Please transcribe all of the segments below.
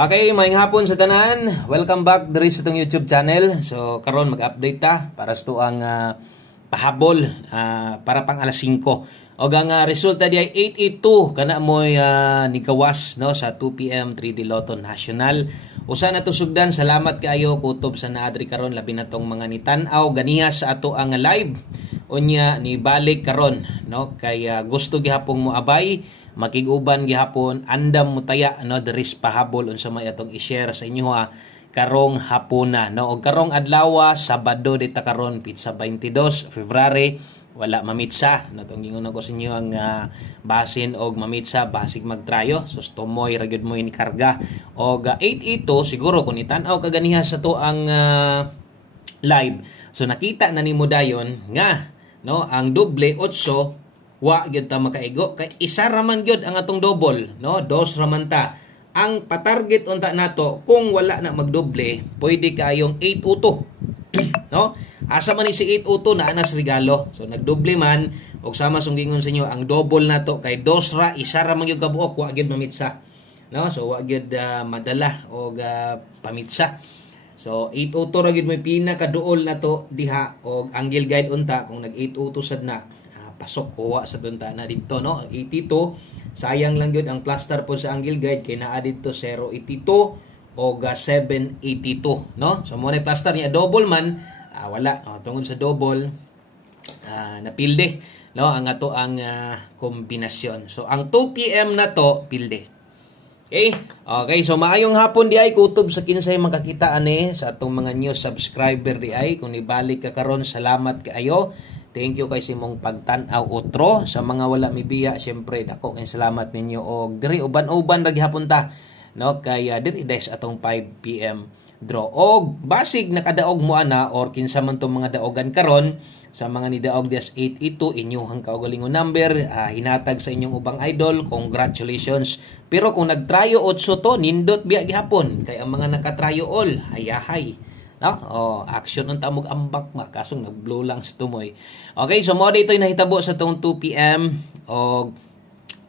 Okay, maayong hapon sa tanan. Welcome back diri sa itong YouTube channel. So karon mag-update ta para sa tuang pahabol para pang alas 5. Og ang resulta di ay 882 kana moy nigawas no sa 2 PM 3D Lotto National. Usa na to sugdan, salamat kaayo kutob sa naadri karon labi na tong mga nitan-aw ganiha sa ato ang live. Unya ni balik karon no kay gusto gihapon mo abay makiguban gihapon andam mutaya no deris pahabol unsa may atong i-share sa inyo karong hapuna no og karong adlaw Sabado dita karon pizza 22 February wala mamitsa no tong gingon ko sa inyo ang basin og mamitsa basig magtrayo sus tumoy ra gyud mo ni karga og 882 siguro kun itan-aw kaganiha sa to ang live so nakita na nimo dayon nga no ang doble 8 wa gyud ta makaigo kay isa raman gyud ang atong double no dos raman ta ang patarget unta nato kung wala na magdoble pwede kayong 8 no asa man ni si 8 na anas regalo so nagdoble man og sama sunggingon sa inyo ang double nato kay dos ra isa ra man gyud kabuok wa gyud mamitsa no so wa gyud madala og pamitsa so 8 ra gyud may pinakaduol nato diha og angle guide unta kung nag 8 sad na pasok kuha sa bintana dito no 82 sayang lang gyud ang plaster po sa angle guide kay naa dito 082 o 782 no so mo na plaster niya double man wala tungod sa double napilde no ang ato ang kombinasyon so ang 2 PM na to pilde okay so maayong hapon di ay kutob sa kinsay makakita ani sa atong mga new subscriber di ay kung ibalik ka karon salamat kaayo. Thank you kay simong pagtan-aw otro sa mga wala mibiya syempre dako kay salamat ninyo og diri uban-uban ra gihapon ta no kay diri days atong 5 PM draw og basig nakadaog mo ana or kinsa man tong mga daogan karon sa mga nidaog des 882 inyong kaugalingon number hinatag sa inyong ubang idol congratulations pero kung nagtrayo 8 to nindot biya gihapon kay ang mga nakatrayo all hayahay no action unta mog ambak kasong nag-blow lang sa tumoy. Okay, so mo dito nahitabo sa tong 2 PM og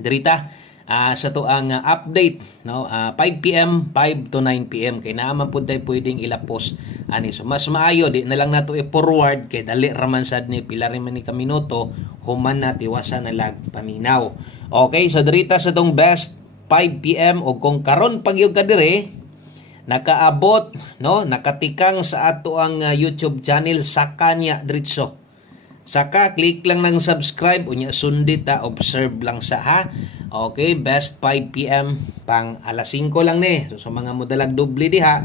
dirita sa to ang update no 5 PM 5 to 9 PM kay naaman pud tay pwedeng ilapos ani so mas maayo di na lang nato i-forward kay dali raman sad ni pila rin man ni ka minuto human na tiwasan na lag paminaw. Okay, so dirita sa tong best 5 PM og kung karon pagyog ka dire nakaabot no nakatikang sa ato ang YouTube channel saka niya diretso saka click lang ng subscribe unya sundit observe lang sa okay best 5 PM pang alas 5 lang ni so sa mga modalag doble diha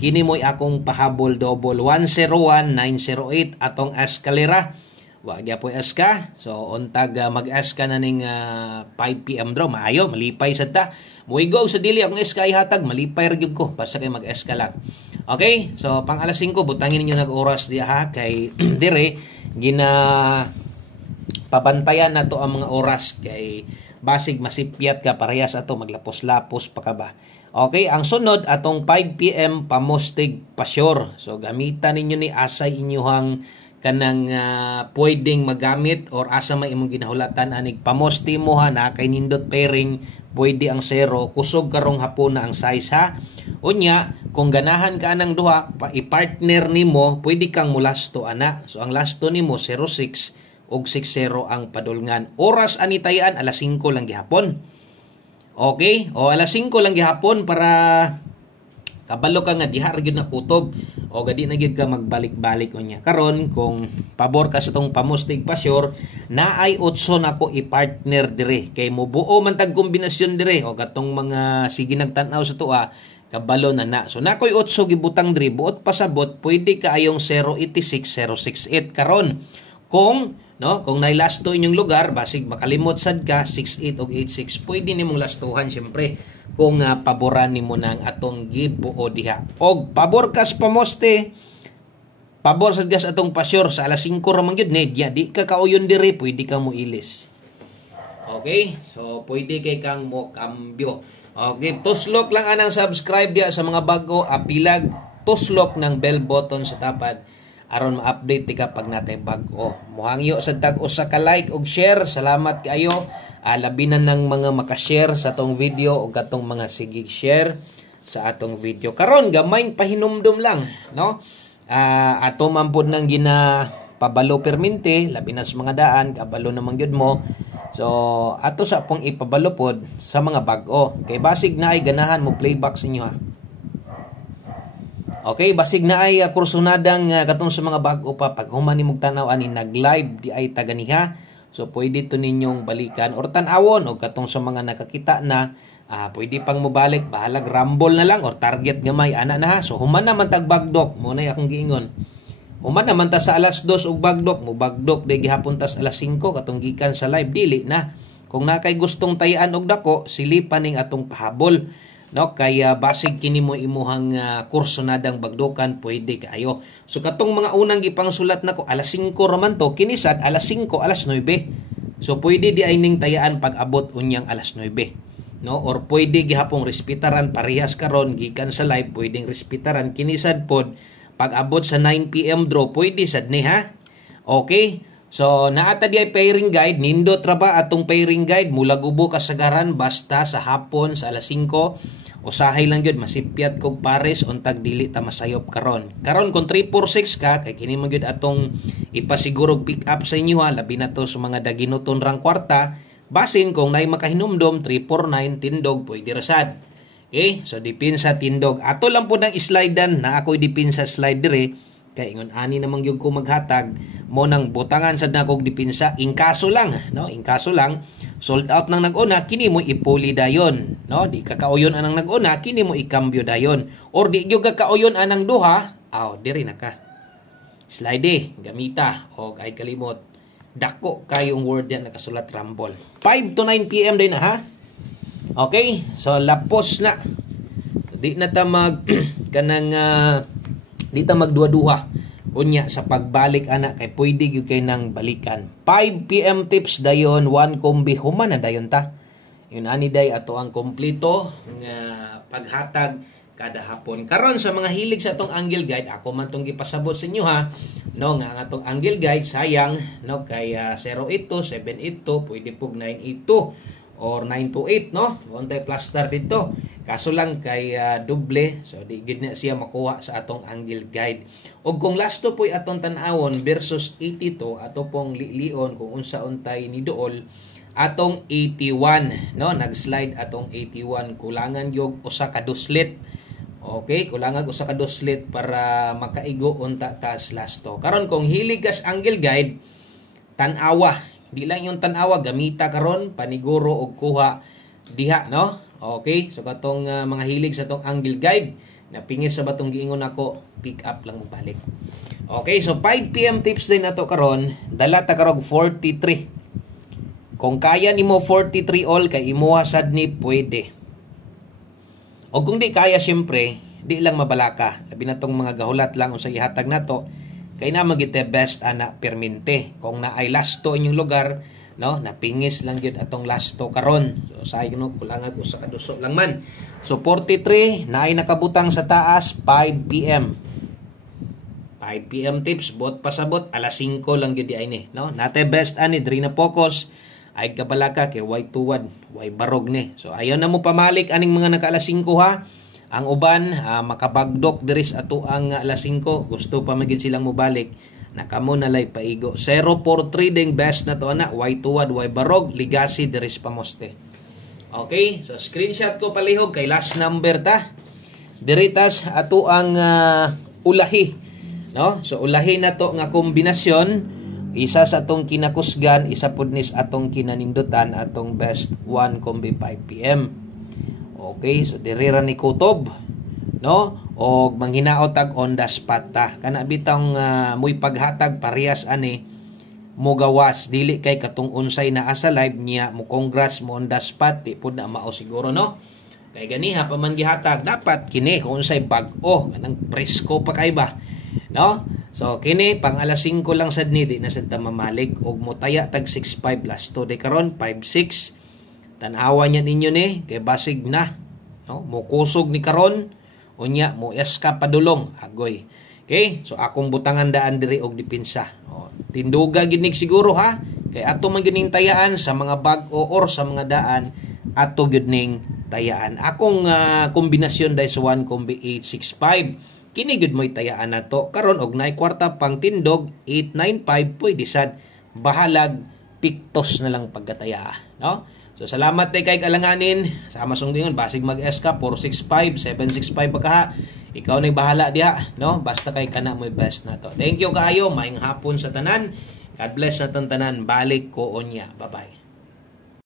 kini moy akong pahabol double 101 908 atong eskalera wa gyapon eska so untag mag-eska na ning 5 PM draw maayo malipay sad ta muigo sa dili akong eska ihatag malipay ra gyud ko basta kay mag-eska lang. Okay, so pang alas 5 butangin ninyo nag-oras diha kay dire gina pabantayan nato ang mga oras kay basig masipyat ka parehas ato maglapos-lapos pa ka ba. Okay, ang sunod atong 5 PM pamostig pasyur. So gamitan ninyo ni asay inyuhang kanang pwedeng magamit or asa may imong ginahulatan anig pamosti mo na kay nindot pairing pwede ang 0 kusog karong hapon na ang size unya kung ganahan ka anang duha i-partner nimo pwede kang mulasto ana so ang lasto nimo 06 og 60 ang padulngan oras anitayan alas 5 lang gihapon okay o alas 5 lang gihapon para kabalo ka nga diha ra gyud na kutob o gadi na gyud ka magbalik-balik unya karon kung pabor ka sa tong pamustig pasyur naay 8 nako i-partner dire kay mobuo man tag kombinasyon dire o katong mga sige nagtan-aw sa tuwa kabalo na so nakoy 8 gibutang dire buot pasabot pwede ka ayong 086 068 karon kung nailasto inyong lugar basig makalimot sad ka 68 o 86 pwede nimong lastuhan syempre kung paboran nimo nang atong gibuo diha og pabor kas pamoste pabor sad gas atong pasyur sa alas 5 ra man gyud nedya di ka kauyon dire pwede ka mo ilis okay so pwede kay kang mo kambyo okay tuslok lang anang subscribe diha sa mga bago apilag tuslok ng bell button sa tapad aron ma-update ti kapag natay bag-o. Muhangyo sa tag-usa ka like ug share. Salamat kayo. Labi na ng mga makashare sa tong video o katong mga sigig share. sa atong video. Karon gamay pahinumdum lang, no? Ato man pud nang gina pabalo permente, labi na sa mga daan, kabalo naman gyud mo. So, ato sa pong ipabalo pod sa mga bag-o. Kay basig na ay ganahan mo playback sa inyo ha. Okay, basig na ay kursunadang katong sa mga bag-o pa pag human nimong tanaw ani nag-live di ay taganiha. So, pwede to ninyong balikan or tan-awon o katong sa mga nakakita na pwede pang mubalik, bahalag rumble na lang or target gamay ana na ha. So, human naman tag bagdok, muna akong giingon. Human naman ta sa alas 2 og bagdok, mo bagdok day gihapon ta sa alas 5 katong gikan sa live dili na. Kung nakay gustong tayaan og dako, silipan ning atong pahabol. No, kaya basig kini mo imuhang kurso nadang bagdokan pwede kayo. So katong mga unang gipangsulat nako alas 5 raman to, kini sad alas 5 alas 9. So pwede di ay ning tayaan pag abot unyang alas 9. No, or pwede gihapong respetaran parehas karon gikan sa live, pwedeng respetaran kini sad pod pag abot sa 9 PM draw, pwede sad ni ha. Okay? So, naata di ay pairing guide. Nindot ra ba atong pairing guide? Mula gubo kasagaran basta sa hapon sa alas 5. Usahay lang yun. Masipyat kog pares untag dili ta masayop karon. Karon kung 346 ka, kay kini man gyud atong ipasigurog pick up sa inyo ha. Labi na to sa mga daginuton rang kwarta. Basin kung nay makahinumdom, 349 tindog, pwede rasad. Okay, so dipinsa tindog. Ato lang po ng slidean na ako'y dipinsa slide dire. Kaya ingon ani namang yung ko maghatag mo nang butangan sad na kog dipinsa. Inkaso lang, no? Inkaso lang. Sold out nang nag-una, kini mo ipuli dayon. No? Di kakauyon anang nag-una, kini mo ikambyo dayon. Or di yung kakauyon anang duha, diri na ka. Slide gamita. O kahit kalimot. Dako kayong word yan nakasulat rumble. 5 to 9 PM din na ha. Okay, so lapos na. Di na ta mag kanang di ta magduha-duha unya sa pagbalik ana kay pwede gyud kay nang balikan. 5 PM tips dayon, 1 kombi human na dayon ta. Yun ani day ato ang kompleto nga paghatag kada hapon. Karon sa mga hilig sa atong angle guide, ako man tong gipasabot sa inyo ha. No, nga atong angle guide sayang no kay 082 782 pwede pug 982 or 928 no, untay plaster dito. Kaso lang kay doble, so di gid na siya makuha sa atong angle guide. Og kung last to po'y atong tan-awon versus 82 ato pong lion kung unsa untay ni duol atong 81 no, nag-slide atong 81 kulangan yog usa ka duslit. Okay, kulangan usa ka duslit para makaigo unta tas last to. Karon kung hilig kas angle guide, tan-awa. Di lang yung tanawa, gamita karon paniguro og kuha diha, no? Okay, so katong mga hilig sa tong angle guide, napingis sa batong giingon ako, pick up lang mo balik. Okay, so 5 PM tips din nato karon, dala ta karog 43. Kung kaya nimo 43 all kay imuha sad ni pwede. O kung di kaya syempre, di lang mabalaka. Labi na tong mga gahulat lang unsay ihatag nato. Kaya na magite best ana permente. Kung na ay lasto inyong lugar, no, napingis lang yun atong lasto karon. So sayo no kulangag usa ka duso lang man. So 43 na ay nakabutang sa taas 5 PM. 5 PM tips bot pasabot alas 5 lang gyud ay ni, no. Nate best ani diri na focus ay kabalaka kay way tuwad, way barog ni. So ayaw na mo pamalik aning mga naka alas 5 ha. Ang uban, makabagdok diris ato ang alas 5. Gusto pa magin silang mubalik. Nakamo na lay paigo. 043 ding best na to ana. Way tuwad, way barog. Ligasi diris pamoste. Okay, so screenshot ko palihog kay last number ta. Diritas ato ang ulahi. No? So ulahi na to nga kombinasyon. Isa sa atong kinakusgan, isa pudnis atong kinanindutan, atong best 1 kombi 5 PM. Okay, so dirira ni kutob, no? Og manghinaot tag on the spot ta. Kana bitang muy paghatag parehas ani mo gawas dili kay katong unsay naa sa live niya mo congrats mo on the spot di pud na mao siguro no. Kay ganiha pa man gihatag dapat kini kung unsay bag-o kanang presko pa kay ba, no? So kini pang alas 5 lang sad ni di na sad ta mamalig og motaya tag 65 last to de karon 56. Tanawa niya ninyo ni kay basig na, no? Mo kusog ni karon unya mo eska padulong agoy. Okay, so akong butangan daan diri og dipinsa. Tinduga ginig siguro ha kay ato man gining tayaan sa mga bag-o or sa mga daan ato gyud ning tayaan. Akong kombinasyon dai sa 1 kombi 865 kini gyud mo'y tayaan nato karon og naay kwarta pang tindog 895 pwede sad bahalag piktos na lang pagkataya, no? So salamat kay alanganin sa Amazon gingon basig mag-SK 465 765 pagka ikaw na'y bahala diha, no? Basta kay kana mo'y best na to. Thank you kaayo, maayong hapon sa tanan. God bless na tanan. Balik ko onya. Bye-bye.